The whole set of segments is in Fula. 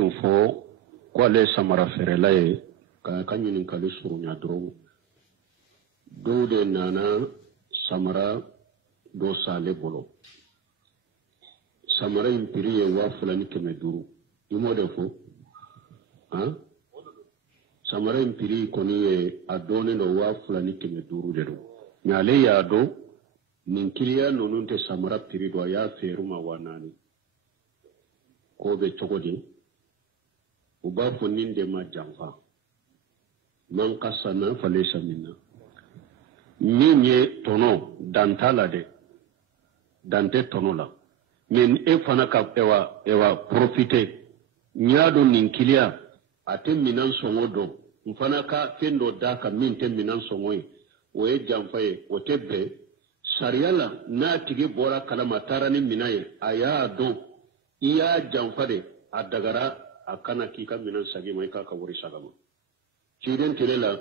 info kwale samara ferelaye ka kanyinin kali surunya dro do de nana samara do sale bolo samara impiriye wa fulani keme duru imo de fo ha samara impiri koni adone no wa fulani keme duru de do nyale ya do ninkiriya nonunte samara piri do ya feruma wanani ko be togodi uba fo ninde ma jamfa man kasana falesa minna minye tono dantala de dante tono la men e fana ka ewa profite nyado ninkilia ate minan songo do mfana ka fendo daka minte minan songo o e jamfa e o tebbe sariala na tige bora kalama tarani minaye aya do iya jamfa de adagara akana kika minan sagi mai ka wuri sagama ciden telela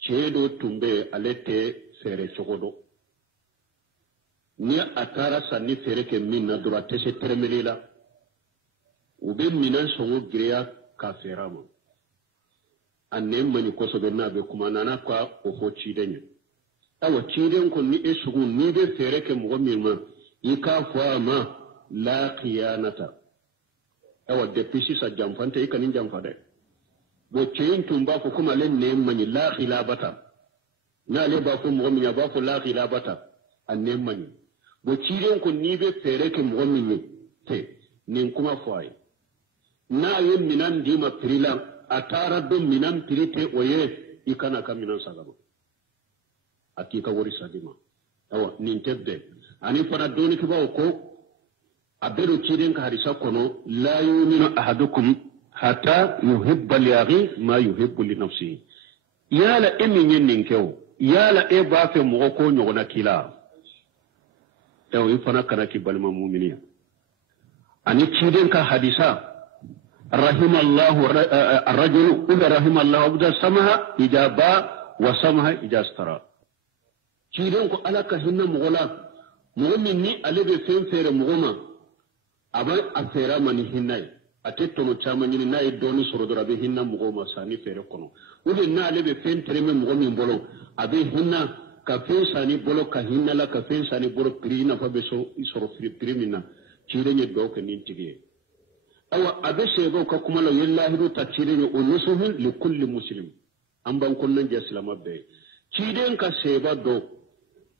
cedo tumbe alete fere chogodo ni atara sanni fere ke minna durate se tremelela ube minan songo greya ka ferama anne mani ko so na be kuma nana kwa ofo ciden awa ciden ko ni esugu ni be fere ke mo minma ika fwa ma la khiyanata awa depusi sa jamfante ikanin jamfade bo ceyin tumba ko kuma len ne mani la khilabata na le ba ko mo minya ba ko la khilabata anne mani bo ciren ko ni be fere ke mo minni te nin kuma fay na yin minan dima prilan atara do minan prite oye ikana ka minan sagaba akika wori sadima awa nin tebbe ani fara doni ke ba ko abelu ciren ka hadisa kono la yuminu ahadukum hatta yuhibba li akhi ma yuhibbu li nafsihi yala emin yin kew yala e ba fe mo ko nyogona kila ew ifana kana ki balma mu'miniya ani ciren ka hadisa rahimallahu ar-rajul ila rahimallahu abda samaha ijaba wa samaha ijastara ciren ko alaka hinna mo gola mu'min ni alebe fen fere mo goma aba afera mani hinnay atetto no chamani ni nay doni sorodora be hinna mo goma sani fere kono ube na alebe fen tereme mo gomi bolo abe hinna ka fen sani bolo ka hinna la ka fen sani bolo prina fa be so isoro primina cire ne do ke nin tigiye awa abe sego ka kuma la yallahi do ta cire ne unusuhun li kulli muslim an ban kunnan je islama be ciden ka seba do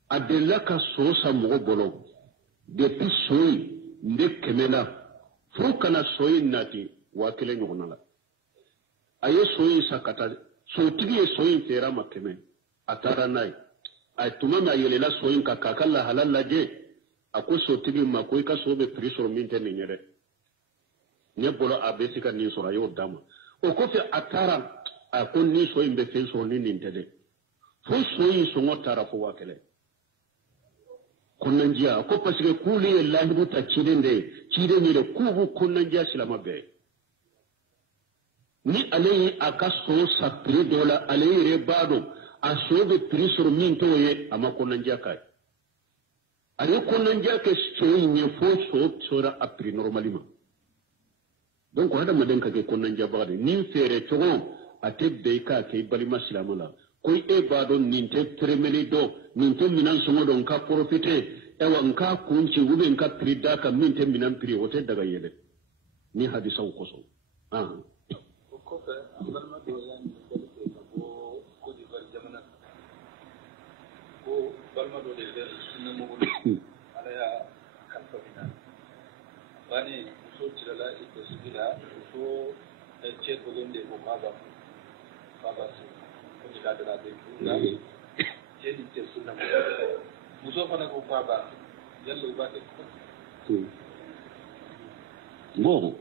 adella ka so sa mo bolo de pisoyi nde kemela fo kana soyi nati wakile nyogona la aye soyi sakata so tigi ye soyi fera makeme atara nai ay tumama yelela soyi ka kakalla halalla je ako so tigi ma ko ka so be prisor minte ni nyere ne bolo abesika ni so ayo dama o ko fe atara ako ni soyi be fe so ni nintede fo soyi so ngotara fo wakile kunnanjiya ko parce que kuli wallahi do ta cide ni de kubu kunnanjiya silama be ni alay akaso sapri dola alay re bado aso be prisor min to ye ama kunnanjiya kai ari kunnanjiya ke soyi ne fo so sora apri normalement donc hada maden ka ke kunnanjiya bagade ni fere togo atebbe ka ke balima silamala koy e bado ninte tremeli do ninte minan songo do nka profite ewa nka kunci ube nka prida ka minte minan pri wote daga yede ni hadisa ko so ko fa ambalma do yan ko ko di bar jamana ko balma do de na mo ala ya kan fa bina bani so tirala ito sibila so che ko gonde ko baba so da na jadi tersudah musuh pada ko baba jallo ba bon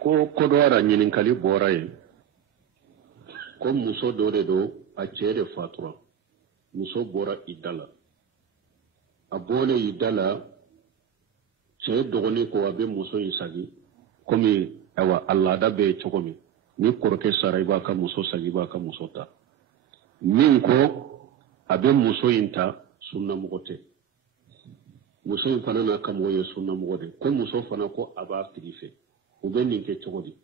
ko do ara nyinin kali boraye ko muso do de do a cede fatura muso bora idala abone idala ce dogoni ko abe muso isagi komi awa Allah da be chokomi ni korke sarai ba ka muso sagi ba ka muso ta min ko abe muso inta sunna mugote muso in fana na kam woye sunna mugode ko muso fana ko aba tirife ube ninke chogodi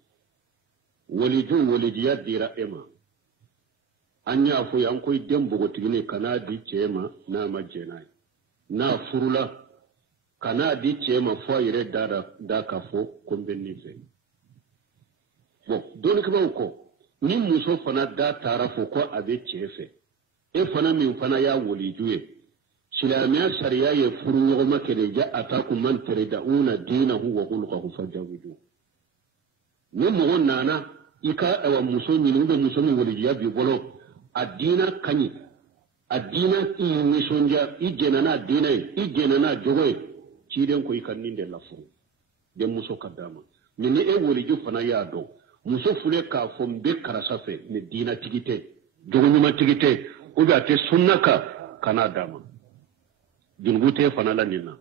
waliju walidiya dira ema anya fo yan koy dembo go tigine kana di cema na majena na furula kana di cema fo yire da ka fo kombenni fe bon don ko ko ni muso fana da tara fo ko abe cefe e fana min fana ya walijuye silamiya sariya ye furu nyogo makere ja ataku man taridauna dinahu wa khulquhu fajawidu ni mo nana ika awa muso nyinu be muso mi walijiya bi bolo adina kanyi adina imisonja ijenana adina ijenana jogoy ciden ko ikanninde lafuru de muso kadama ni e waliju fana ya do muso fule ka fombe karasafe ni dina tigite jogonyuma tigite uga te sunnaka kana dama junbute fana la nina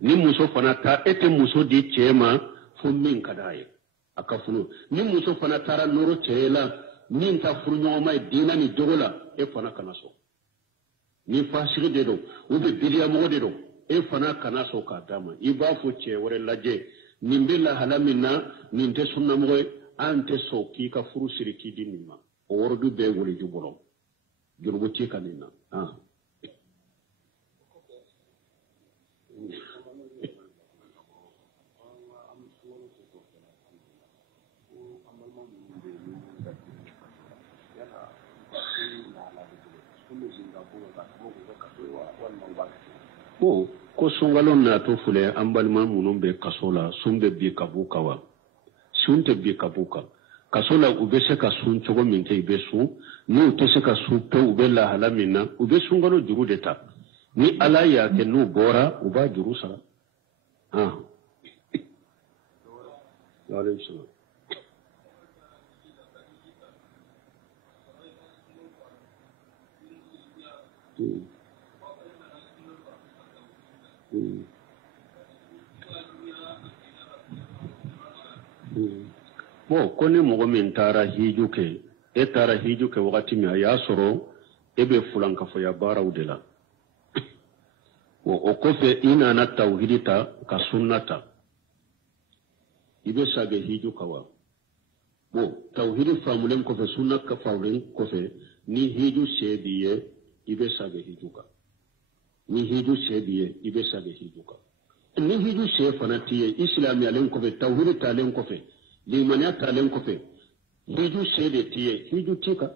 ni muso fana ta ete muso di chema fummin kadaye akafunu ni muso fana tara noro chela ni ta furunyo mai dina ni jogola e fana kana so ni fasiri de do ube bidiya mo de do e fana kana so ka dama iba fu che wore laje nimbilla halamina ninte sunna mo ante so ki ka furu siriki dinima o wordu be wori jubolo jurbuti kanina ko sungalon na to fule ambalma munun be kasola sumbe bi kabuka wa sunte bi kabuka kasola ube se ka sun chogo min ke be su ni to se ka su to ube la halamina ube sungalo juru deta ni ala ya ke nu bora uba juru sara alayhi salam bo koni mogo min tara hijuke e tara hijuke wakati mi ya soro ebe fulanka fo ya baraw de la o kofe ina na tauhidita ka sunnata ibe sage hijuka wa bo tauhidi famulen kofe sunnat ka famulen kofe ni hiju sebiye ibe sage hijuka ni hiju sebiye ibe sage hijuka ni hiju se fanatiye islami alen kofe tauhidi talen kofe limaniya talen kofe hiju sede tiye hiju tika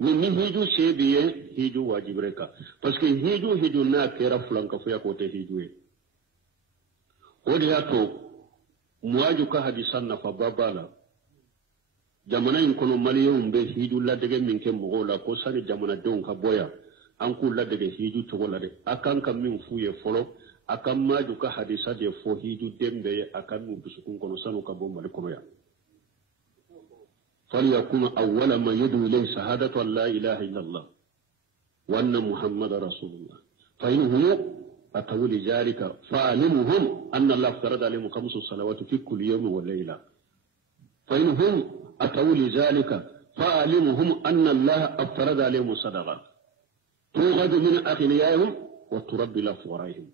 ni hiju sebiye hiju wajibreka parce que hiju na kera fulanka fuya kote hiju odi yato muaju ka hadisan na fa babala jamana in kono maliyum be hiju ladege minke mogola ko sani jamana don ka boya an ku ladege hiju togola de akan kam min fuye folo akan maju ka hadisa de fo hiju dembe akan mu bisukun kono sanu ka bo mali kono ya فليكن أول ما يدعو إليه شهادة أن لا إله إلا الله وأن محمد رسول الله فإنهم أتوا لذلك فعلمهم أن الله افترض عليهم 5 صلوات في كل يوم وليلة فإنهم أتوا لذلك فعلمهم أن الله افترض عليهم صدقة توغد من أغنيائهم وتربي إلى فقرائهم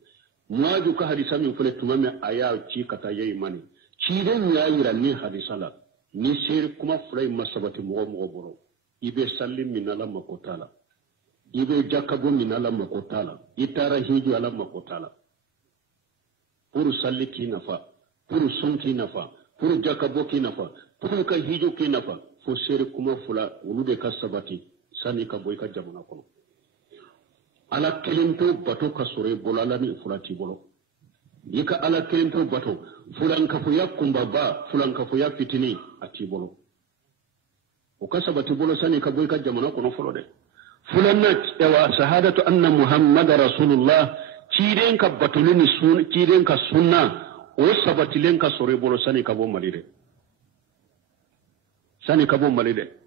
مواجه كهديثا من فلت تمام آيات تشيكتا يماني تشيرين يا يراني حديثا ni sir kuma furai masabati mogo boro ibe sallim min ala makotala ibe jakabo min ala makotala itara hiju ala makotala puru salli ki nafa puru son ki nafa puru jakabo ki nafa puru ka hiju ki nafa fo sir kuma fula ulude kasabati sani ka boy ka jamuna kono ala kelinto bato ka sore bolala ni fulati bolo yika ala kelinto bato fulan ka fu yakumba ba fulan ka fu ya fitini ati bolo o kasabati bolo sani ka boy ka jamana kono folo de fulan nak ewa shahadatu anna muhammad rasulullah ciiden ka batulini sun ciiden ka sunna o sabatilen ka sore bolo sani ka bo malide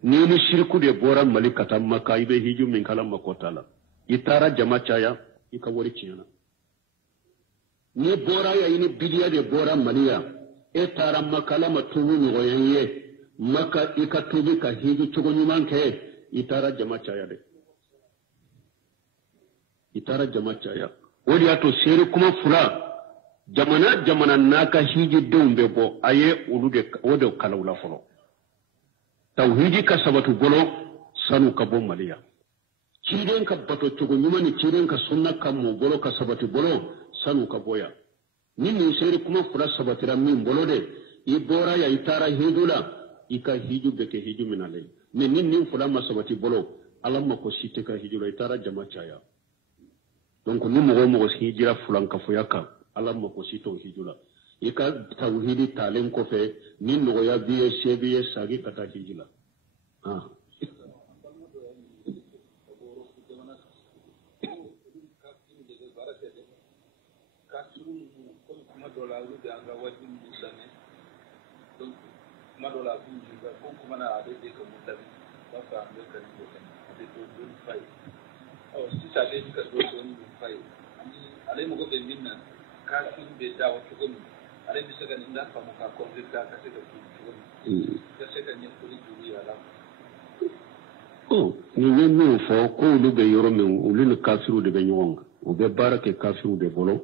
ni shirku de boran malikata makka ibe hiju min kalam makotala itara jama'aya ika wori ciyana ni bora ya ini bidiya de bora maliya e tara makala matubu ni goyenye maka ikatubi ka hiju chugo nyumanke itara jama'aya de itara jama'aya wodi ato seri kuma fura jamana naka hiju dumbe bo aye ulude wode kalawla folo tawhidi ka sabatu bolo sanu ka bon maliya ciiden ka bato cogo nyumani ciiden ka sunna ka mo bolo ka sabati bolo sanu ka boya nin ni seri kuma fura sabatira min bolo de i bora ya itara hidula ika hiju beke hiju minale mais nin fura ma sabati bolo alamma ko site ka hijula itara jama chaya donc ni mo hijira fulan ka fuyaka alamma ko sito hijula ika tawhidi talen ko fe nin no ya biye shebiye sagi kata hijula madola kunjuga kuma na adede ko mutabi baka ameka ni ade to don fai o sisa de ka do don fai ani ale mo ko be minna ka tin be dawo to ko ale bi saka ni nda famu ka ko de ka se ka to ka se ka ni ko ni juri ala ni nyen fo ko lu be yoro men ulu ni kafiru de be nyonga o be barake kafiru de bolo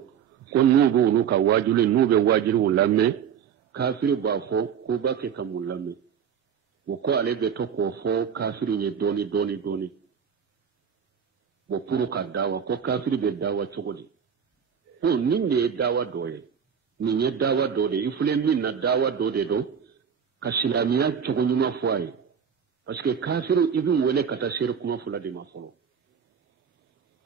ko nu bo nu ka wajule nu be wajiru lamme kafiru ba fo ko ba ke kamulame wo ko ale be to ko fo kafiru ne doni wo puru ka dawa ko kafiru be dawa chogodi o ninde dawa doye ni nye dawa dode ifule min na dawa dode do ka silamiya chogonyuma fo ay parce que kafiru ibn wele kata sere kuma fula de ma folo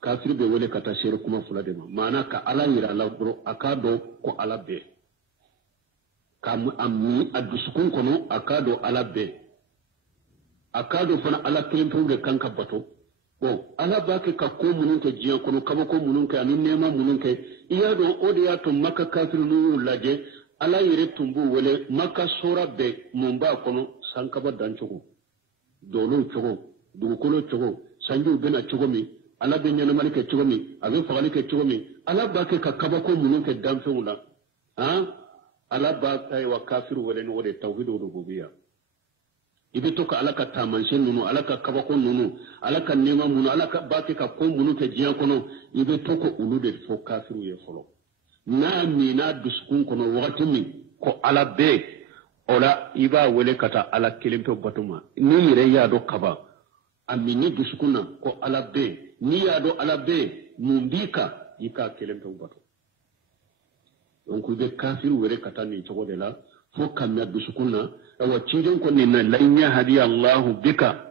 kafiru be wele kata sere kuma fula de ma mana ka ala yira la bro akado ko ala be kam amni adusukun kono akado ala be akado fana ala kilimpu de kanka bato bon ala bake ka ko munun ke jiyan kono kaba ko munun ke anu nema munun ke iya do ode ya to makka kafiru nu laje ala yire tumbu wele makka sora be mumba kono sankaba danchogo dolo chogo dugukolo chogo sanju bena chogo mi ala be nyana malike chogo mi abe fagali ke chogo mi ala bake ka kaba ko munun ke damfeula ala ba kai wa kafiru wala ni wode tauhidu rububiyya ibe to ka alaka tamanse nunu alaka kabako nunu alaka nema munu alaka bake ka ko munu ke jiya kono ibe to ko ulude fo kafiru ye folo na mina duskun kono wakati min ko ala be ola iba wele kata ala kelimpe batuma ni yire ya do kaba amini duskuna ko ala be ni ya do ala be mumbika ika kelimpe batu donc be kafiru were kata ni chogo de la fo kamya dusukuna wa cidon ko ni na lanya hadi Allah bika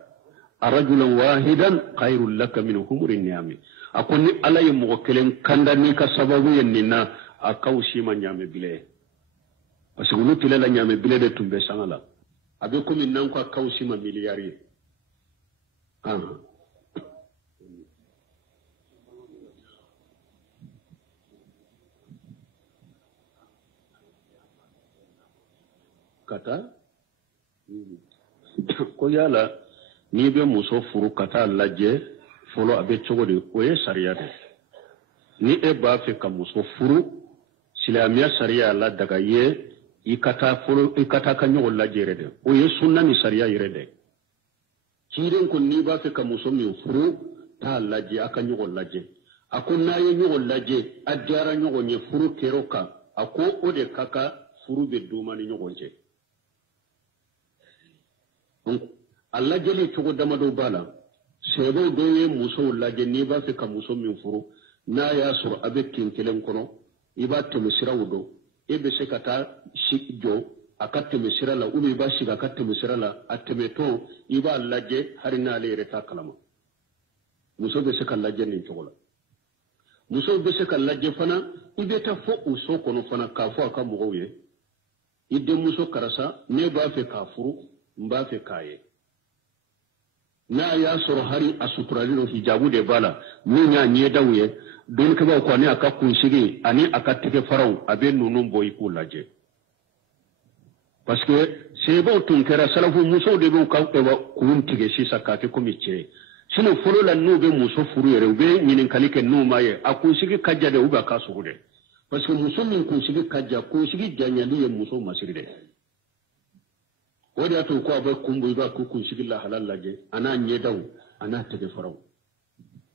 arajulan wahidan khairul lak min humurin ni'ami akoni alay mo kelen kanda ni ka sababu yenina akawshi ma nyame bile parce que nous tile la nyame bile de tumbe sangala abe ko min nan ko akawshi ma miliyari kata ko yala ni be muso furu kata laje folo abe chogodi oye sharia de ni e ba fe ka muso furu silamiya sharia la daga ye ikata folo ikata ka nyogo laje rede oye sunna ni sharia yirede ciren ko ni ba fe ka muso mi furu ta laje aka nyogo laje akonna ye nyogo laje adjara nyogo nye furu keroka ako ode kaka furu be duma ni nyogo je donc Allah jeli chogo damado bala sebo doye muso laje ni ba fe ka muso min furu na ya sur abe kinkelen kono iba to misira wudo ebe se kata shikjo akatte misira la ubi ba shiga akatte misira la atemeto iba laje harina le reta kalama muso be se ka laje ni chogo la muso be se ka laje fana ibe ta fo uso kono fana ka fo aka mugoye ide muso karasa ne ba fe ka furu mba fe kaye na ya soro hari asuturalino hijabu de bala ni nya nye dawye don ke ba ko ne aka kunshige ani aka teke farau abe nunun boy ko laje parce que c'est bon tun kera salafu muso de be ka ko kun tige shi sakate ko miche sino folo la no be muso furu yere be nyinin kalike no maye akunsige kajja de uba ka suhude parce que muso min kunshige kajja kunshige janyali ye muso masiride wadi ato ko abai kumbu iba ku kun shigi la halal laje ana nyedaw ana tege faraw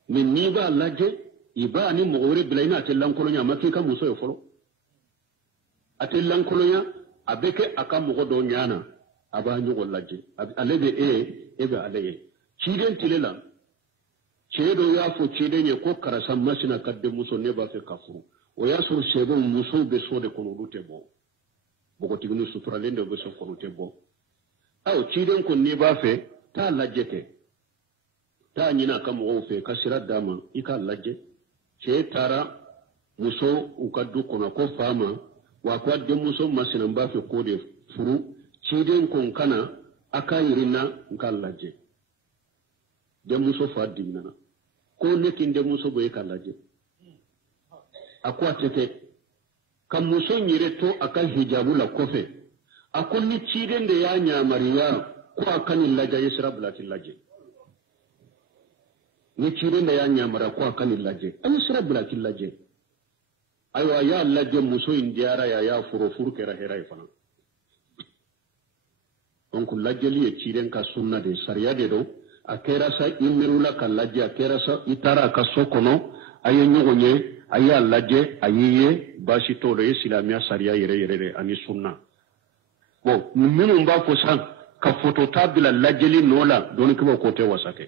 min ni ba laje iba ni mo wore bilaina atellan kolonya maki ka muso yo folo atellan kolonya abeke aka mo do nyana aba ɲɔgɔn lajɛ ale bɛ e bɛ ale ye ciden tile la cɛ dɔ y'a fɔ ciden ye ko karisa masina ka denmuso ne b'a fɛ ka furu o y'a sɔrɔ sɛbɛnw musow bɛ so de kɔnɔ olu tɛ bɔ npogotigi ni suturalen de bɛ so kɔnɔ tɛ bɔ ciden ko n'i b'a fɛ taa lajɛ kɛ taa ɲini a ka mɔgɔw fɛ ka sira d'a ma i k'a lajɛ cɛ taara muso u ka du kɔnɔ ko fa ma wa ko a denmuso masina n b'a fɛ k'o de furu ciden ko n kana a ka yirinna n k'a lajɛ denmuso fa diminana ko ne tɛ n denmuso bɔ e ka lajɛ a ko a tɛ kɛ ka muso yɛrɛ to a ka hijabu la kɔfɛ a ko ni ciden de y'a ɲamariya ko a ka nin lajɛ ye sira bila k'i lajɛ ni ciden de y'a ɲamariya ko a ka nin lajɛ a ye sira bila k'i lajɛ ayiwa a y'a lajɛ muso in diyara a y'a furu kɛra hɛrɛ ye fana donc lajɛli ye ciden ka sunna de sariya de don a kɛra sa i miirila ka lajɛ a kɛra sa i taara a ka so kɔnɔ a ye ɲɔgɔn ye a y'a lajɛ a y'i ye baasi t'o la i ye silamɛya sariya yɛrɛ de ani sunna bon minnu b'a fɔ san ka photo ta bila lajɛli nɔ la dɔɔnikɛlaw k'o tɛ wasa kɛ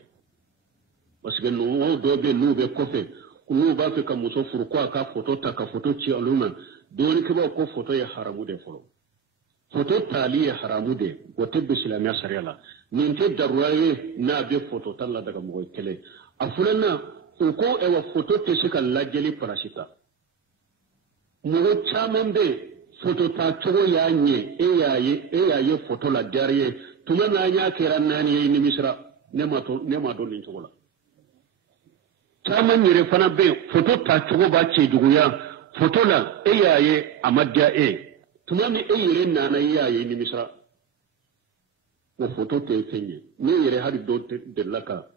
parce que ninnu dɔw bɛ n'u bɛ kɔfɛ n'u b'a fɛ ka muso furu ko a ka photo ta ka photo ci olu ma dɔɔnikɛlaw ko photo ye haramu de fɔlɔ photo tali ye haramu de o tɛ bɛ silamɛya sariya la nin tɛ daruya ye n'a bɛ photo ta la daga mɔgɔ kɛlɛ a filanan u ko photo tɛ se ka lajɛli parasita mɔgɔ caman bɛ photo ta cogo y'a ɲɛ e y'a ye photo la diyara ye tuma n'a y'a kɛra naani ye nimisira ne ma dɔn nin cogo la caman yɛrɛ fana bɛ photo ta cogo b'a cɛjuguya photo la e y'a ye a ma diya e tuma min e yɛrɛ nana e y'a ye nimisira o photo tɛ fɛn ye ne yɛrɛ hali dɔ delila ka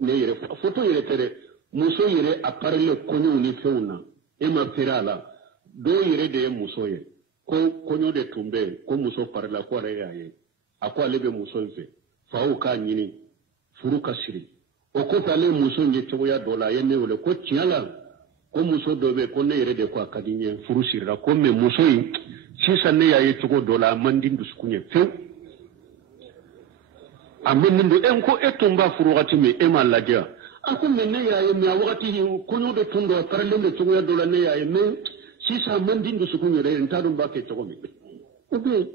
ne yɛrɛ photo yɛrɛ tɛ dɛ muso yɛrɛ appareil kɔɲɔw ni fɛnw na e ma fere a la dɔw yɛrɛ de ye muso ye ko kɔɲɔ de tun bɛ yen ko muso farila ko yɛrɛ y'a ye a ko ale bɛ muso in fɛ faw k'a ɲini furu ka siri o kɔfɛ ale muso in ye cogoya dɔ la a ye ne wele ko tiɲɛ la ko muso dɔ bɛ yen ko ne yɛrɛ de ko a ka di n ye furu sirila ko mɛ muso in sisan ne y'a ye cogo dɔ la a man di dusukun ye fewu a man di don ko e tun b'a furu wagati min e m'a lajɛ a ko mɛ ne y'a ye mɛ a wagati kɔɲɔ de tun don parilen de cogoya dɔ la ne y'a ye mɛ sisan man di dusukun yɛrɛ n t'a dɔn b'a kɛ cogo min o bɛ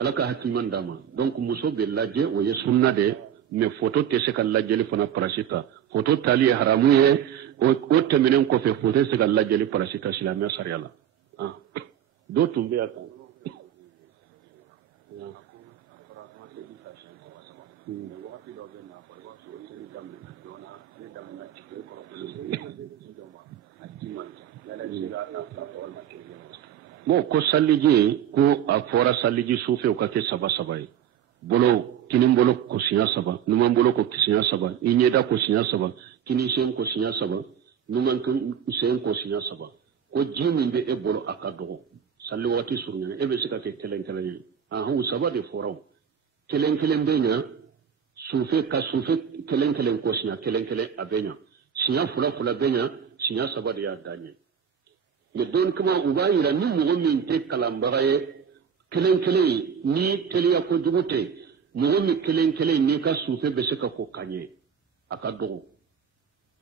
ala ka hakiman d'a ma donc muso bɛ lajɛ o ye sunna de mais photo tɛ se ka lajɛli fana parasita photo tali ye haramu ye o tɛmɛnen kɔfɛ photo tɛ se ka lajɛli parasita silamɛya sariya la dɔ tun bɛ yan kan bon ko saliji ko a fɔra saliji sufɛw ka kɛ saba ye bolo kini bolo ko siɲɛ saba numan bolo ko siɲɛ saba i ɲɛda ko siɲɛ saba kini sen ko siɲɛ saba numan sen ko siɲɛ saba ko ji min bɛ e bolo a ka dɔgɔ sali waati surunya e bɛ se ka kɛ kelen ye u saba de fɔra o kelen bɛ ɲa sufe ka sufe kelen ko siɲɛ kelen a bɛ ɲa siɲɛ fila bɛ ɲa siɲɛ saba de y'a dan ɲɛ mais don kama u b'a yira ni mɔgɔ min tɛ kalanbaga ye kelen ni teliya kojugu tɛ mɔgɔ min kelen n'i ka sufe bɛ se ka ko ka ɲɛ a ka dɔgɔ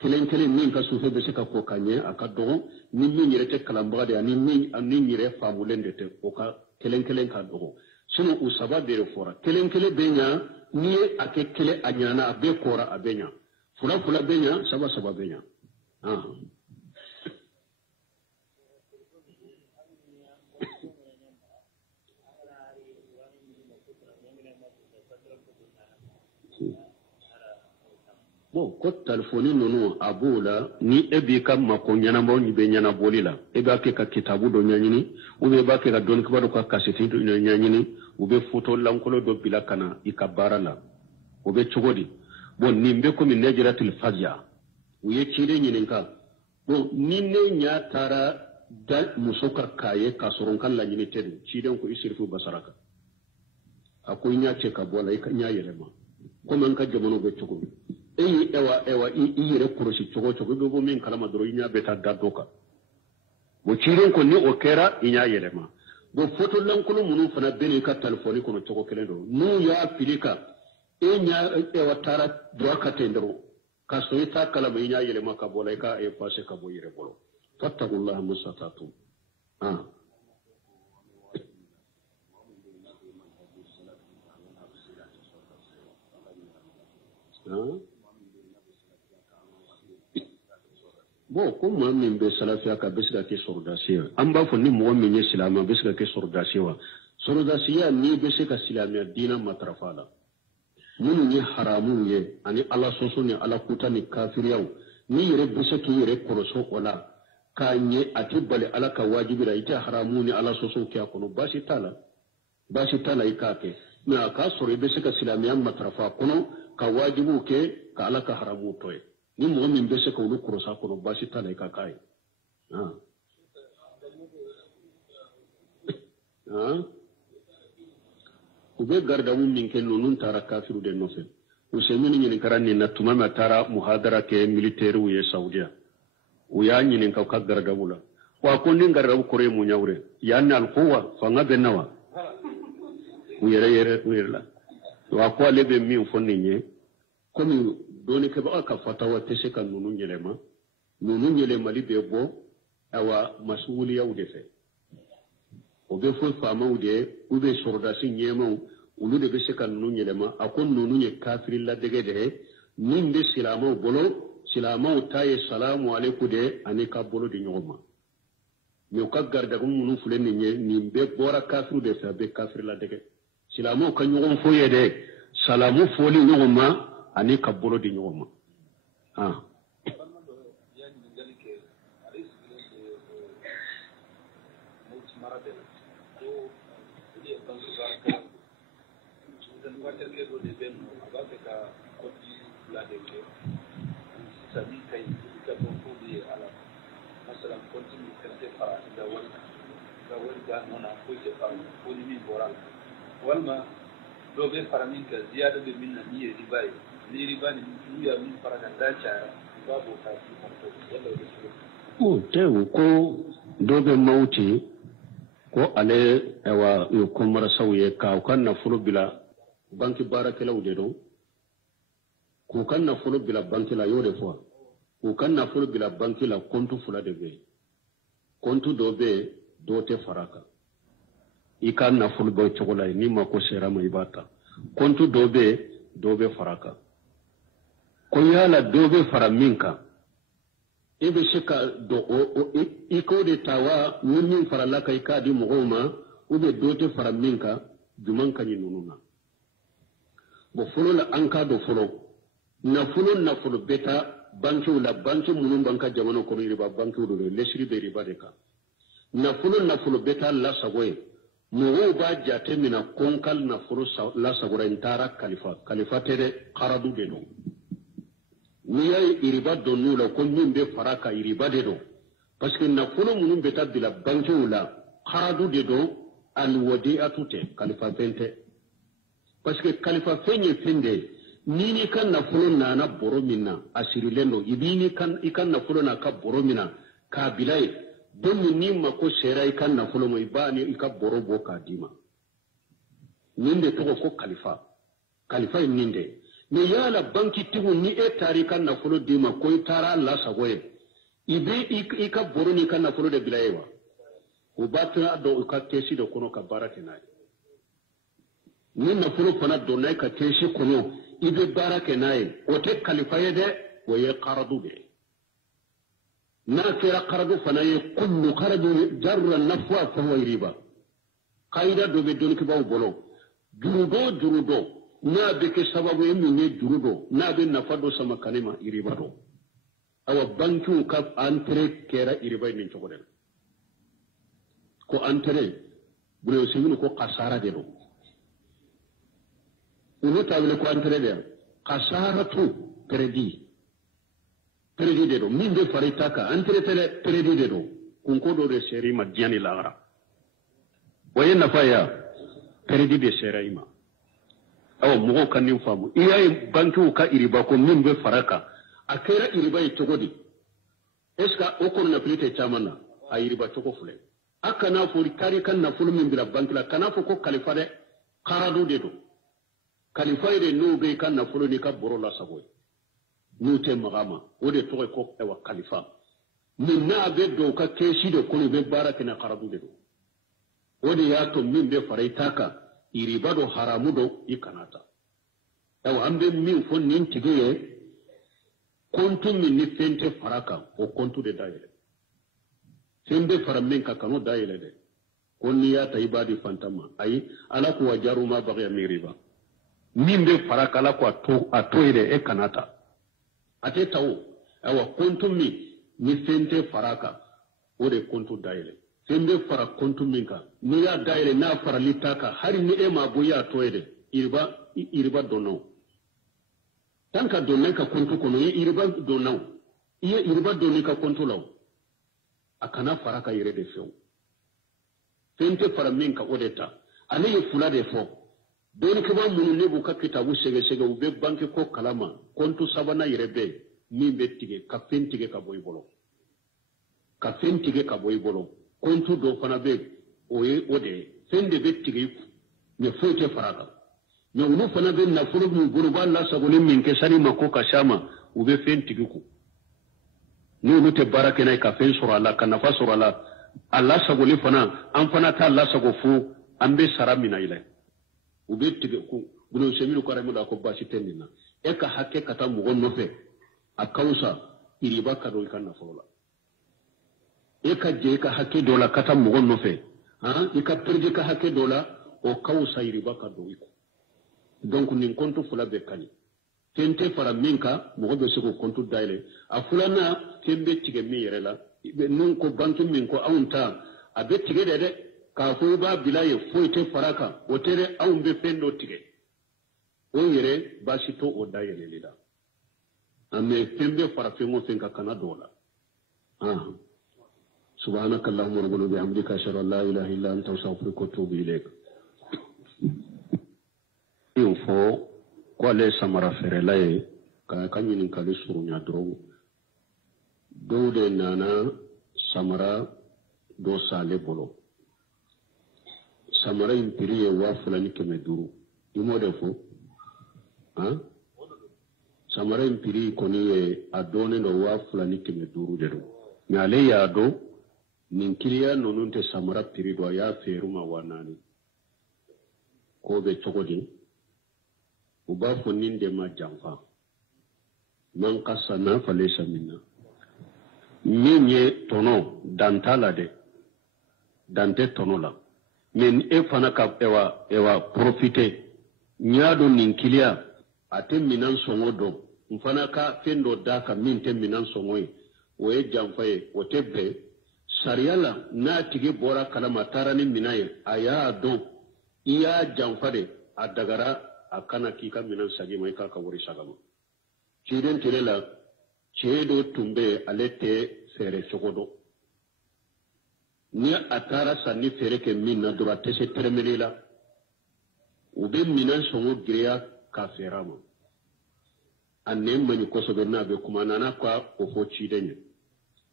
kelen min ka sufe bɛ se ka ko ka ɲɛ a ka dɔgɔ ni min yɛrɛ tɛ kalanbaga de ye ani yɛrɛ faamulen de tɛ o ka kelen ka dɔgɔ sinon u saba de fɔra kelen bɛ ɲa n'i ye a kɛ kelen a ɲana a bɛɛ kɔra a bɛ ɲa fila bɛ ɲa saba bɛ ɲa bon ko telefoni ninnu a b'o la ni e b'i ka mako ɲɛnabɔ bɛ ɲɛnabɔli la e b'a kɛ ka kitabu dɔ ɲɛɲini ou bien e b'a kɛ ka dɔnnikiba dɔ ka kaseti dɔ ɲɛɲini u bɛ foto lankolon dɔ bila ka na i ka baara la o bɛ cogo di bon nin bɛ komi nejiratul fajja u ye ciden ɲininka bon ni ne ɲa taara da muso ka k'a ye k'a sɔrɔ n ka laɲini tɛ de ciden ko i sirifu basara kan a ko i ɲa cɛ ka bɔ a la i ɲa yɛlɛma komi an ka jamana bɛ cogo min ewa i yɛrɛ kɔlɔsi cogo i bɛ bɔ min kalama dɔrɔn i ɲa bɛ taa da dɔ kan o ciden ko ni o kɛra i ɲa yɛlɛma bo photo lankulu munu fana bene ka telefoni kono to ko kelendo nu ya pilika e nya e watara do akatendro ka so ita kala mai nya yele maka bola ka e passe ka bo yire bolo fattaqullaha musatatu bon ko mo min be salafiya ka bisga ke sordasiya an ba fo ni mo min ye silama bisga ke sordasiya sordasiya ni be se ka silamiya dina matrafala mun ni haramu ye ani ala soso ni ala kuta ni kafiriyaw ni yere bise ki yere koroso ola ka nye atibale ala ka wajibira ita haramu ni ala soso ke akono bashi tala ikake na ka sore be se ka silamiya matrafa kono ka wajibu ke ka ala ka haramu toy ni mo min be se ko lu kurosa ko bashi tala ka kai ube garda mun min ken non tara kafiru de no fe usemini ni karani na tumama tara muhadara ke militaire u ye saudia u ya ni ka garda bula wa ko ni garda ko re mu nyawre ya na al quwa fa ngabe nawa u yere la wa ko lebe mi fonni nye komi doni ke ba ka fatawa tese kan nunu nyelema libe bo awa masuliya u de fe o be fo fama u de u be sordasi nyema ulu de be se kan nunu nyelema akon nunu nye kafiri la dege de nin be silama bolo silama taye salamu alaikum de anika bolo de nyoma mi ka garda ko nunu fulen nye ni be bora kafiru de fe be kafiri la dege silama ka nyoma fo ye de salamu foli nyoma ani kabolo di nyoma walma do be faramin ka ziyada be minna ni ribai ni ribani ya min faraka dacha babu ka ko yalla da su tewu ko do be mauti ko ale ewa yo ko mara sawye ka kan na fulu bila banki barakela ude do ko kan na fulu bila banki la yore fo ko kan na fulu bila banki la kontu fula de be kontu do be do te faraka ikan na fulu be chokola ni ma ko sera mai bata kontu dobe faraka ko yala dobe faraminka ibe shika do iko de tawa nunyin faralaka ikadi mugoma ube dote faraminka juman kanyi nununa bo fulo la anka do fulo na fulo beta banki munun banka jamano ko riba banki do lesri be riba de ka na fulo beta la sagoye mo ba jate mina konkal na furu la sagura intara khalifa tere qaradu de do ni ay iriba do nula ko nimbe faraka iriba de do parce que na fulu munum beta bila banke wala qaradu de do al wadi'atu te khalifa pente parce que khalifa fenye pende nini kan na fulu na boro minna asiri lendo ibini kan ikan na fulu na ka boro minna ka bilai don ni ma ko serai kan na fulo mai bani ika boro boka dima ninde to ko khalifa ninde ni yala banki tigu ni e tarikan na fulo dima ko tara Allah sagoye ibe ika boro ni kan na fulo de bilayewa o batra do ka kesi do kono ka barake nay ni na fulo fana do nay ka kesi kono ibe barake nay o te khalifa yede o ye qaradu be ناكر قرض فناي كل قرض جر النفوة فهو ربا قايدة دو بدون كباو بولو جرودو نابك سبب يمي جرودو نابي نفادو سما كلمة ربا دو أو بانكو كاب أنتري كيرا ربا من شغلنا كو أنتري بلو سيمين كو قصارة ديرو ونو تاويل كو أنتري دير قصارة تو تردي Predido, minde faritaka, antretele predido, kunkodo de serima diani lara. Waye nafaya, predido serima. Awa mugo kanin famu. Iya banki ka iriba ko minde faraka. Akera iriba itogodi. Eska okon na plite chamana, a iriba toko fule. akana fo kari kan na fulu min bila bankila kana fo ko kalifa de qaradu de do kalifa ire no be kan na fulu ni ka boro la saboy nu te magama o de to ko e wa kalifa min na be do ka keshi de ko be baraka na qaradu de do o de ya to min be faraitaka iriba do haramu do ikanata ewa ambe min fo nin tigeye kontu min ni fente faraka o kontu de dayele sembe faramen ka kanu dayele de konni ya ta ibadi fantama ayi ala ko wajaru ma bagya miriba min be faraka ala ko atoyele e kanata ate tawo ewa kontu min ni fente faraka o de kontu dayele sembe fara kontu min ka ni ya dayele na fara litaka hari ni e ma boya atoyele iriba dono tanka donne ka kontu kono iriba donaw iye iriba donni ka kontu law akana faraka yire de few fente fara min ka odeta ale ye fula de fo doni ke ba munu ne bu ka kitabu sege ube banke ko kalama kontu sabana yire be min be tige ka fentige ka boy bolo kontu do fana be oye ode fende be tige ne fote faraka ulu fana be na furu mu guruba Allah sagolin min ke sani mako ka shama ube fen tigiku ni ulu te barake na ka fen sura Allah kana fa sura Allah sagolin fana an fana ta Allah sagofu an be saramina ile ube tigiku bunu semiru kare mu da ko bashi tenina e ka hakke kata mu gonno fe akausa iriba ka do kan na fola e ka je ka hakke dola kata mu gonno fe ha e ka perje ka hakke dola o kausa iriba ka do iko donc nin kontu fula be kani tente fara minka mo be siko kontu daile a fulana tembe tige mi yere la be nun ko bantu min ko aunta a be tige de ka fo ba bilaye foite faraka o tere aun be pendo tige o yere basito o daile lida ame tembe fara fengo fenka kana dola subhanakallahumma rabbana bihamdika ashhadu an la ilaha illa anta astaghfiruka wa atubu ilayk info kwale samara ferelaye ka kanyin kali surunya dro de nana samara do sale bolo samara impiriye wa fulani keme duru imo defo samara impiri koni adone do wa fulani keme duru de do nyale ya do ninkiriya nonunte samara piri do ya feruma wanani ko be chokodi uba fo ninde ma jamfa man kasana falesa minna nye tono dantala de dante tono la men e fana ka ewa profite nyado ninkilia ate minan songo do mfana ka fendo daka minte minan songo o e jamfa e o tebbe sariala na tige bora kala matara ni minaye aya do iya jamfa de adagara akana kika minan sagi mai kaka wuri sagama ciden tilela cedo tumbe alete fere chogodo ni atara sanni fere ke minna dura tese termelila ube minan songo gireya ka ferama anne mani koso be na be kuma nana kwa ofo ciden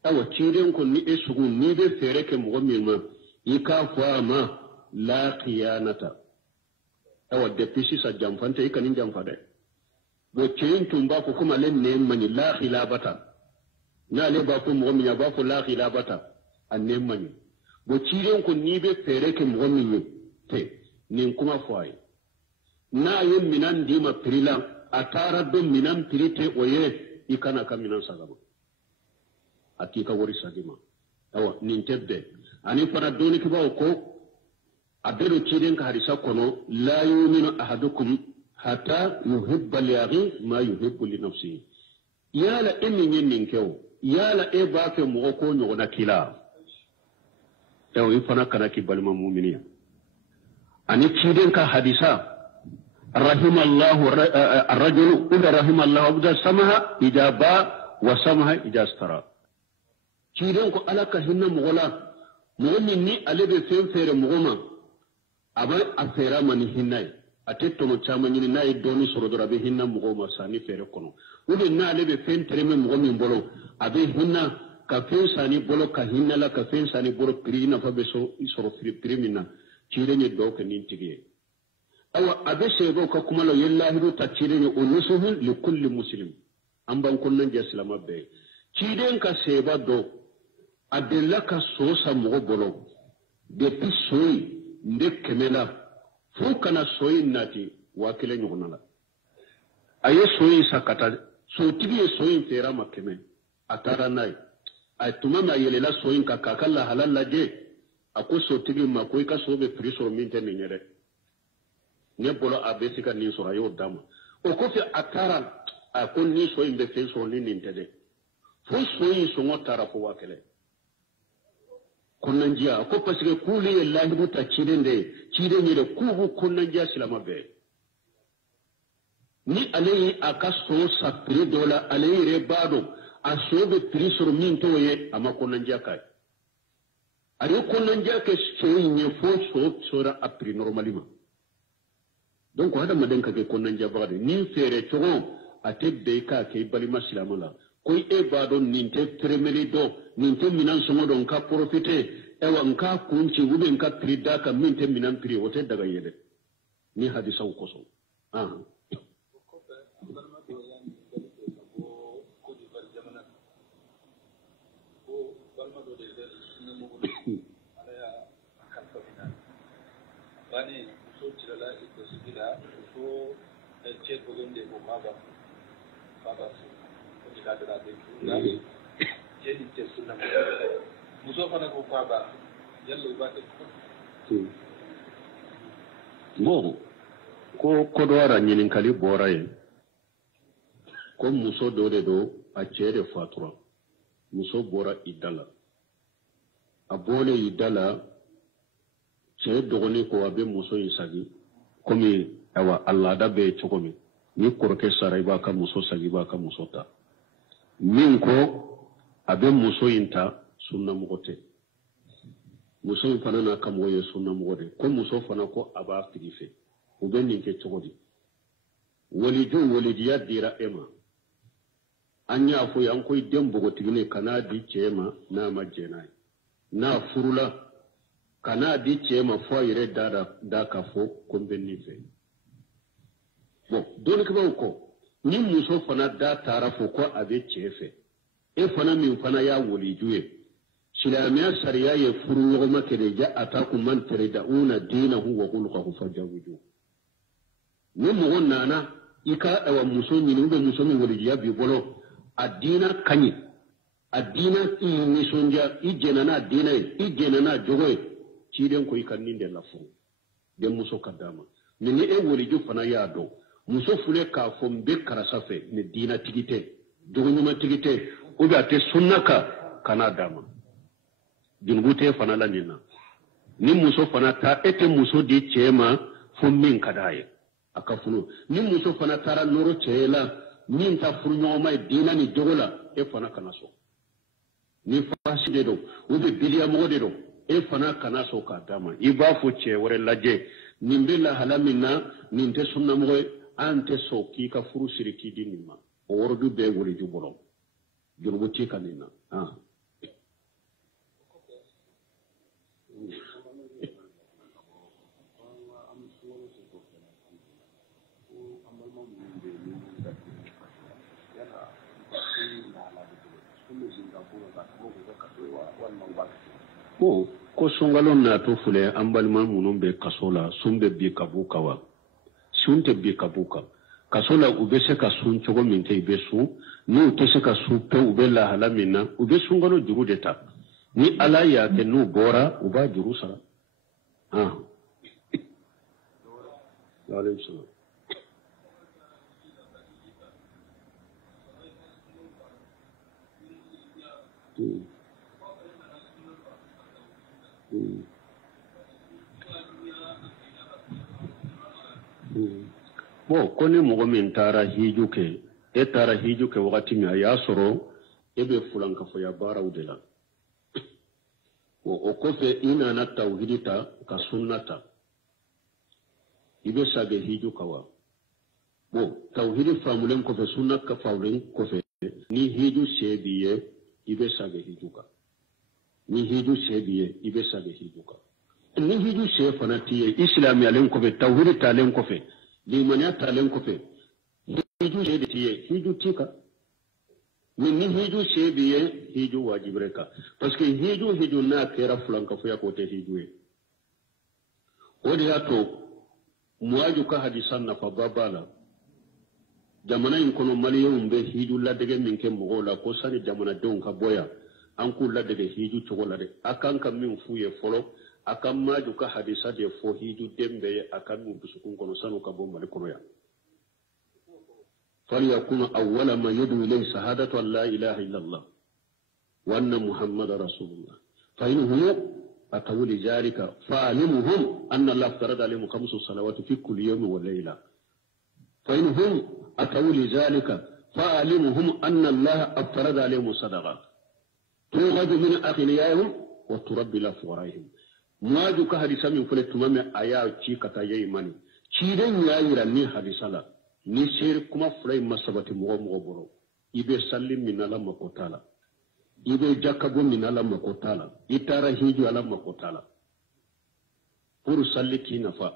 awa ciden ko ni esugu ni be fere ke mo minma ika kwa ma la khiyanata awa depusi sa jamfante ikanin jamfade bo ceyin tumba ko kuma len ne mani la khilabata na le ba ko mo minya ba ko la khilabata anne mani bo ciren ko ni be fere ke mo minni te nin kuma foy na yin minan dima prilan atara do minan pirite oye ikana ka minan sagaba atika wori sagima awa nin tebbe ani fara doni ke ba ko abedo ciden ka hadisa kono la yuminu ahadukum hatta yuhibba li akhi ma yuhibbu li nafsihi yala emin yin kew yala e ba ke mo ko nyogo na kila ew ifana kana ki balma mu'miniya ani ciden ka hadisa rahimallahu ar-rajulu idha rahimallahu abda samaha ijaba wa samaha ijastara ciden ko alaka hinna mo wala mu'min ni alebe fen fere mo goma aba afera mani hinnay atetto mo chama nyini nay doni sorodora be hinna mo goma sani fere kono ube na lebe fen tereme mo gomi mbolo abe hinna kafen sani bolo ka hinnala kafen sani bolo pri na fa be so isoro pri minna cire ne do ka nin tigiye awa abe sebo ka kuma lo yallahi do ta cire ne unusuhu li kulli muslim an ban kunnan je islama be cire ka seba do adella ka so sa mo bolo de pisoi nde kemela fu kana soyi nati wakile nyugunala aye soyi sakata so tigiye soyi fera makeme atara nai ay tumama yelela soyin ka kakalla halalla je ako so tigi ma ko ka so be priso minte ni nyere ne bolo abesika ni so rayo dama o ko fi atara ako ni soyin be feso ni nintede fo soyin so ngotara fo wakele konanjia ko pasike kuli lahi buta chidende chidende kubu konanjia silama be ni alayi akaso sa pri dola alayi re bado asobe prisor min toye ama konanjia kai ari konanjia ke soye fo so sora apri normalima donc hada maden ka ke konanjia bagade ni fere chogo ate be ka ke balima silamala koy e bado ninte tremeli do ninte minan songo don ka profite ewa nka kunci ube nka prida ka minte minan pri wote daga yede ni hadisa ukoso bani so tirala iko sigila so che kogonde ko baba so ila da de la je ni te sunna muso fana ko baba yalla ba te bon ko do ara nyinin kali bora ye ko muso do de do a chere fatura muso bora idala abole idala che dogoni ko abe muso isagi komi awa Allah da be chokomi ni korke sarai ba ka muso sagi ba ka muso ta min ko abe muso inta sunna mugote muso fana na kamo ye sunna mugode ko muso fana ko aba tigife ube ninke chokodi walidiya dira ema anya fo yan koy dembo tigine kana di chema na majjenai na furula kana di chema fo yire da ka fo kombenni fe bon don ko ko ni muso fana da tara fo ko abe chefe e fana min fana ya walijuye silamiya sariya ye furu nyogo makere ja ataku man taridauna dinahu wa khulquhu fajawuju ni mo nana ika ewa muso nyini ube muso mi walijiya bi bolo adina kanyi adina misonja ijena na adina ijena na jogoy ciden ko ikanninde lafu de muso kadama ni e waliju fana ya do muso fule ka fo mbe karasafe ni dina tigite jogonyuma tigite ube ate sunnaka kana dama dingute fana la nina ni muso fana ta ete muso di chema fo min kadaye akafunu ni muso fana tara noro chela min ta furnyo mai dina ni jogola e fana kana so ni fasi de do ube bidiya mo de do e fana kana so ka dama iba fo che wore laje nimbela halamina ninte sunna mo ante so ki ka furu siriki dinima o wordu be wori jubolo jurbuti kanina ko songalon na to fule ambalma munun be kasola sumbe bi kabuka wa sunte bi kabuka kasola ubese ka sun chogo minte besu ni utese ka su pe ubella halamina ube sungalo juru deta ni ala ya ke nu bora uba juru sara alayhi salam bo koni mogo min tara hijuke e tara hijuke wakati mi ya soro ebe fulanka fo ya baraw de la o kofe ina na tawhidita ka sunnata ibe sage hijuka wa bo tawhidi famulen kofe sunna ka fawlen kofe ni hiju sebiye ibe sage hijuka ni hiju shebiye ibe sage hijuka ni hiju she fanatiye islami alen ko be tawhid talen ko fe limaniya talen ko fe hiju she tiye hiju tika ni hiju shebiye hiju wajibreka parce que hiju na kera fulanka fu ya ko te hiju odi yato muwaju ka hadisan na fa babala jamana in kono maliyum be hiju ladege min ke mogola ko sani jamana don ka boya an ku ladege hiju chogola de akan kam min fuye folo akan maju ka hadisa de fo hiju dembe akan mu busukun kono sanu ka bomba le kono ya fal yakun awwala ma yadu ilay shahadatu an la ilaha illa allah wa anna muhammadar rasulullah fa innahu atawu li zalika fa'alimuhum anna allah farada alayhim khamsu salawati fi kulli yawmin wa layla fa innahu atawu li zalika fa'alimuhum anna allah farada alayhim sadaqa tughadu min aghniyaihim wa turabbi la fuqaraihim muwaju ka hadisa min fule tumame aya ci kata yayi mani ci den yayira ni hadisala ni sir kuma fulay masabati mo boro ibe sallim min ala makotala ibe jakabo min ala makotala itara hiju ala makotala pour salli ki nafa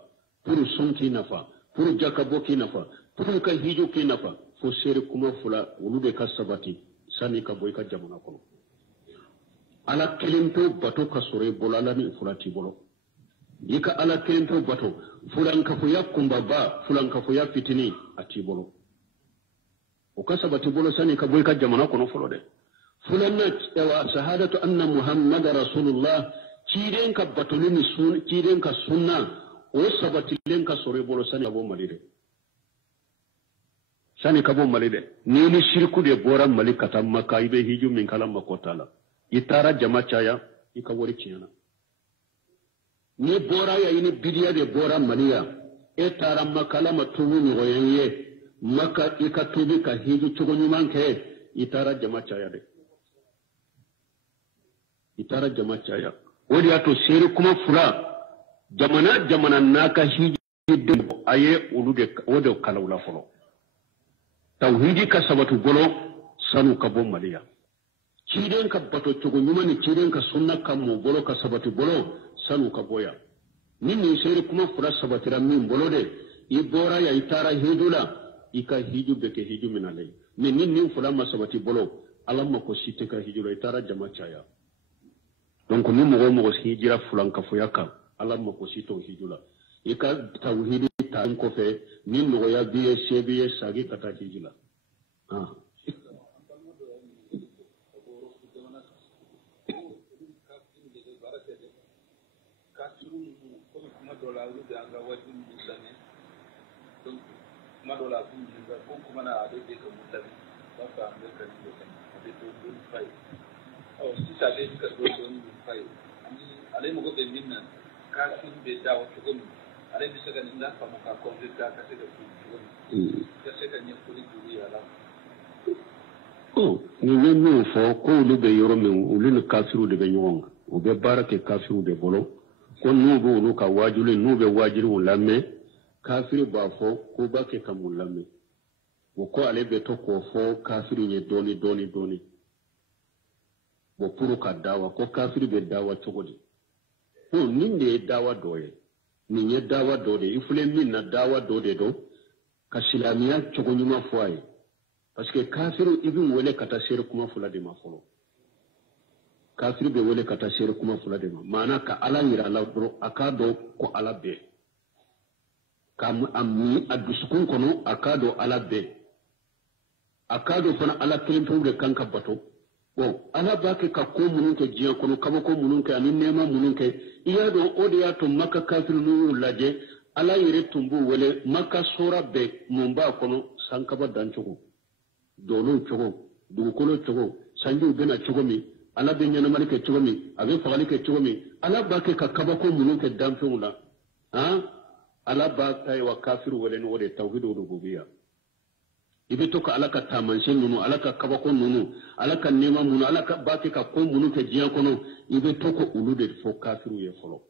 pour sunki nafa pour jakabo ki nafa pour ka hiju ki nafa fo sir kuma fula wulude ka sabati sani ka boy ka jamuna kono ala kelimto bato ka sore bolala ni fulati bolo yika ala kelimto bato fulan ka fuya kumbaba fulan ka fuya fitini ati bolo o kasabati bolo sani ka boy ka jamana kono folo de fulan na wa shahadatu anna muhammadar rasulullah ciren ka bato ni sun ciren ka sunna o sabati len ka sore bolo sani ka bo malide sani ka bo malide ni shirku de boran malikata makka ibe hiju min kala makotala itara jama caya ika wori ciyana ni bora ya ini bidiya de bora maniya etara makala matubu ni goyenye maka ika tubi ka hiju chugo nyumanke itara jama caya de itara jama caya wodi ato seri kuma fura jamana naka hiju de aye ulude wode kalawla folo tawhidi ka sabatu golo sanu kabo maliya ciren ka bato cogo nyumani ciren ka sunna ka mo bolo ka sabati bolo sanu ka boya ni sere kuma fura sabatira min bolo de i bora ya itara hidula ika hiju beke hiju minalay ni fura ma sabati bolo alamma ko site ka hijura itara jama chaya donc ni mo hijira fulan ka fuyaka alamma ko sito hijula ika tawhidi tan ko fe ni mo ya biye shebiye sagi kata hijula madola kunjinga kuma na adede ka mutane ba ka amurka ne da don fai o sisa dai ka don fai ani alai mu gobe minna ka sun be dawo to gomi alai bisa ga ninda ka muka konflikta ka sai da ku ka sai ka ne kuri duniya la ni nenu fo ko lu be yoro men ulun kafiru de be nyonga o be barake kafiru de bolo ko nugo lu ka wajule nube wajiru lamme kafiri ba fo ko bake kamulame wo ko ale be to ko fo kafiri ne doni wo puru ka dawa ko kafiri be dawa togodi ko ninde dawa doye ni nye dawa dode ifule min na dawa dode do ka silamiya togonyuma fo ay parce que kafiru ibn wole kata sere kuma fula de ma folo kafiru be wole kata sere kuma fula de ma mana ka ala yira ala bro akado ko ala be kam amni adusukun kono akado ala be akado fana ala kelimpo de kanka bato bon ala bake ka ko munun ke jiya kono kaba ko munun ke ani nema munun ke iya do ode ya to makka kafiru nu laje ala yire tumbu wele makka sura be mumba kono sankaba danchugo dolo chugo dugukolo chugo sanju bena chugo mi ala be nyana malike chugo mi abe fagali ke chugo mi ala bake ka kaba ko munun ke damfu la ala ba kai wa kafiru wala no de tauhidu rububiyya ibito ka alaka tamanse nunu alaka kabako nunu alaka nema nunu alaka baki ka ko munu ke jiya kono ibito ko ulude fo kafiru ye folo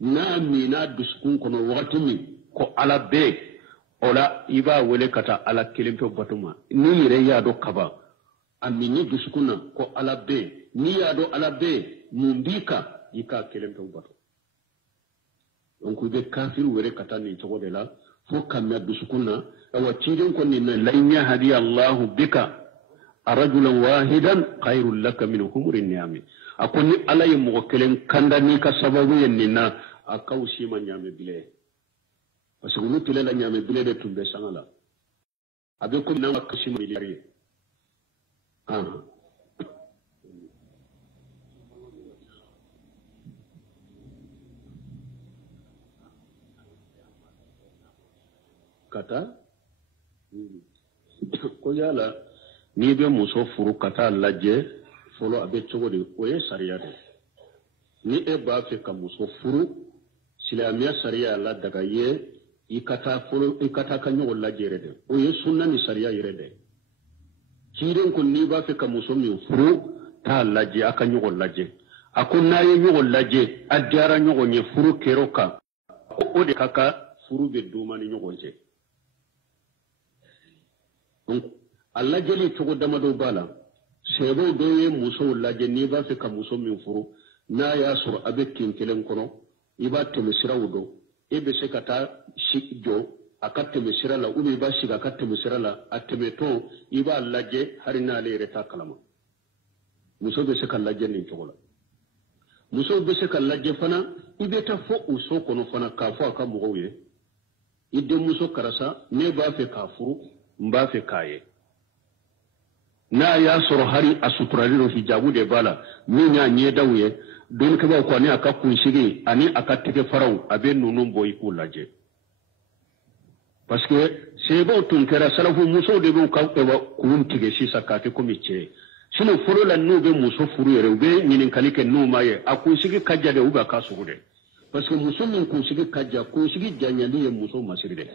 na mina duskun kono wakati mi ko ala be ola iba wele kata ala kelimpe batuma ni yire ya do kaba amini dusukuna ko ala be ni ya do ala be mumbika ika kelen to bato donc be kafiru were katani to de la fo kamya dusukuna awa tidin ko ni la yahdi Allah bika arajulan wahidan khairul lak min humrin ni'am akoni ala yimo kelen kandani ka sababu yenina akawshi man nyame bile parce que nous tele la nyame bile de tumbe sangala abe ko na kashi miliyari kata ko yala ni be muso furu kata laje folo abe chogodi oye sariya de ni e ba fe ka muso furu silamiya sariya la daga ye ikata folo ikata ka nyogo laje rede oye sunna ni sariya yere kiren ko ni ba fe ka muso min furu ta laje aka nyogo laje akonna ye nyogo laje adjara nyogo nye furu keroka o de kaka furu be duma ni nyogo je donc Allah jeli togo damado bala sebo doye muso laje ni ba fe ka muso min furu na ya sur abe kinkelen kono iba temisira wudo ebe se kata shikjo akatte misira la ubi ba shiga akatte misira la atemeto iba laje harina le reta kalama muso be se ka laje ni togo la muso be se ka laje fana ibe ta fo uso kono fana ka fo aka mugoye ide muso karasa ne ba fe ka furu mba fe kaye na ya soro hari asuturaliro hijabu de bala minya nye dawye don ka ba ko ne aka kunshige ani aka teke farau abe nunun boy kulaje parce que c'est bon tun kera salafu muso de be ka kun tige shi sakate ko mice sino furo la no be muso furu yere be nyinin kalike no maye akushige kajja de uba ka sugude parce que muso min kunshige kajja kunshige janyandi ye muso masiride